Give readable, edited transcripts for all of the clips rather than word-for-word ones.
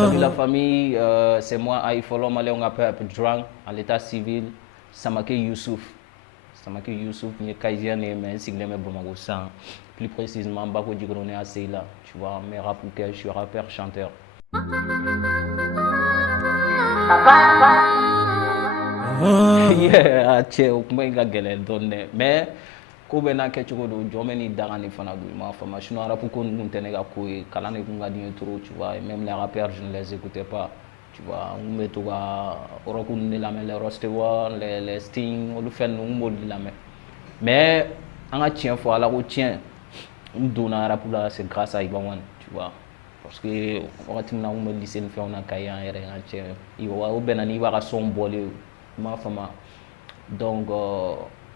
Salut la famille, c'est moi Aïfolo Malé, on appelle Drang à l'état civil, Samake Youssouf. Samake Youssouf, ni Kaizien et mais signe me Bomago sang. Plus précisément, Bako Digrone à Seila. Tu vois, mes rappeurs, je suis rappeur chanteur. Yeah, tche, o kuma inga gele donne. Mais ko bɛ n'a kɛcogo don jɔn bɛ ni daga ni fana don i m'a faamu sinon rap ko ninnu tɛ ne ka ko ye kalan de kun ka di n ye trop tu vois et même les rappeurs je ne les écoutais pas tu vois n kun bɛ to ka rock ninnu de lamɛn les Rostewar les Sting olu fɛn ninnu n kun b'olu de lamɛn mais an ka tiɲɛ fɔ ala ko tiɲɛ n donna rap la c'est grâce à Iba One tu vois parce que wagati min na n kun bɛ lycée ni fɛnw na Kayi an yɛrɛ n ka tiɲɛ o bɛnna ni Iba ka son bɔlen ye i m'a faamu donc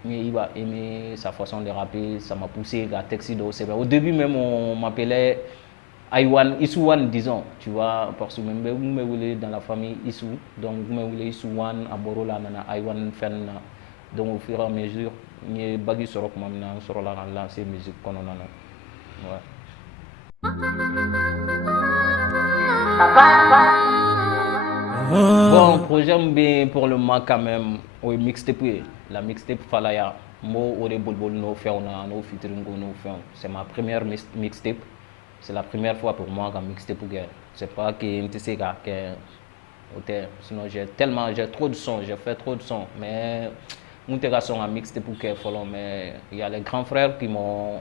Iba aimé sa façon de rapper, ça m'a poussé à texter de OCB. Au début même on m'appelait Iwan, Issouan disons, tu vois, parce que même vous me voulez dans la famille Issou, donc vous me voulez Issouan, Aborola, Nana, Iwan Fenna. Donc au fur et à mesure, il y a bagui sur le moment, sur la lancer musique qu'on en a. Bon, projet bien pour le moment quand même, oui, mixtape, la mixtape Falaya, moi, Ore Bolbol, no fait, no featuring, no fait. C'est ma première mixtape, c'est la première fois pour moi qu'un mixtape, c'est pas que MTC sinon j'ai trop de sons, j'ai fait trop de sons, mais mon son à mixtape mais il y a les grands frères qui m'ont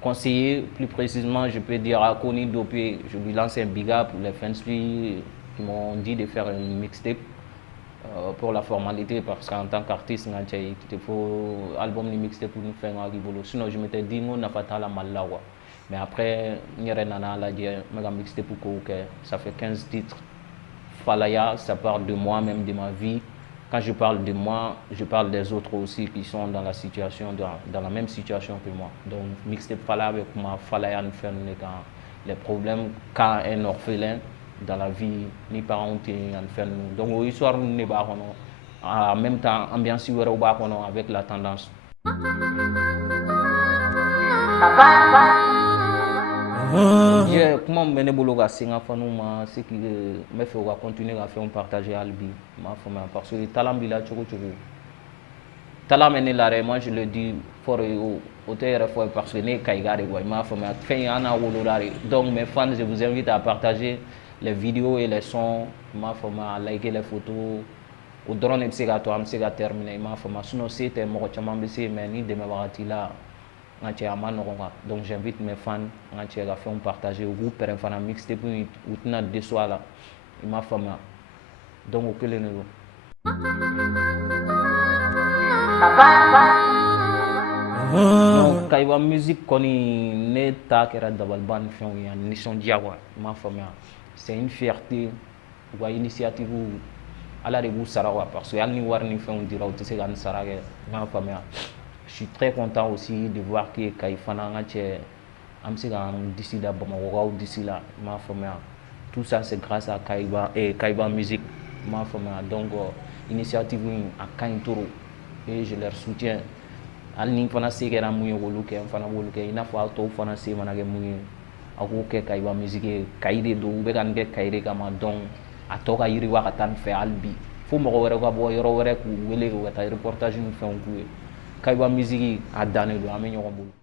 conseillé, plus précisément, je peux dire à Koni Dopé, je lui lance un big up pour les fans qui m'ont dit de faire une mixtape pour la formalité parce qu'en tant qu'artiste, il faut album ni mixtape pour nous faire un rigolo. Sinon, je m'étais dit, on n'a pas tant la mal là. Mais après, il y a un mixtape pour ça fait 15 titres. Falaya, ça parle de moi, même de ma vie. Quand je parle de moi, je parle des autres aussi qui sont dans la situation, dans la même situation que moi. Donc, mixtape Falaya avec moi, Falaya nous fait les problèmes quand un orphelin dans la vie, ni parents ont fait. Donc, l'histoire n'est pas en même temps, ambiance avec la tendance. Comment mener bolo à singa fanuma c'est que me fait continuer à faire partager albi ma femme parce que talent bila choco talent mener la moi je le dis for au terre fois parce que ne kaigare quoi ma femme fait ana wolorare donc mes fans je vous invite à partager les vidéos et les sons ma femme à liker les photos au drone et c'est à toi c'est à terminer ma femme sinon c'était mo chama bisi mais ni demain wakati là donc j'invite mes fans à faire partager au groupe pour faire un mixtape ou tenir deux soirs là il m'a fait donc au que les nouveaux donc quand il va musique connaît neta qui est d'abord bonne fin il y a une mission diawa m'a fait c'est une fierté ou une initiative à la rebout sarawa parce que y a ni war ni fin on dira au tse gan sarage m'a fait je suis très content aussi de voir que Kaifana d'ici là, d'ici là, tout ça c'est grâce à Kaiba et Kaiba Musique, donc initiative à Kaintoro et je leur soutiens. Alni fana segera mu yolo ke fana wolo ke ina fa to fana se manage mu ako ke Kaiba Musique kaide do be kan ke kaide kama donc atoka yiri wa katan fe albi fo mo wore ko bo yoro wore ku wele ko ta reportage ni fe on ku Kaiba Musique a dané do amé ñoko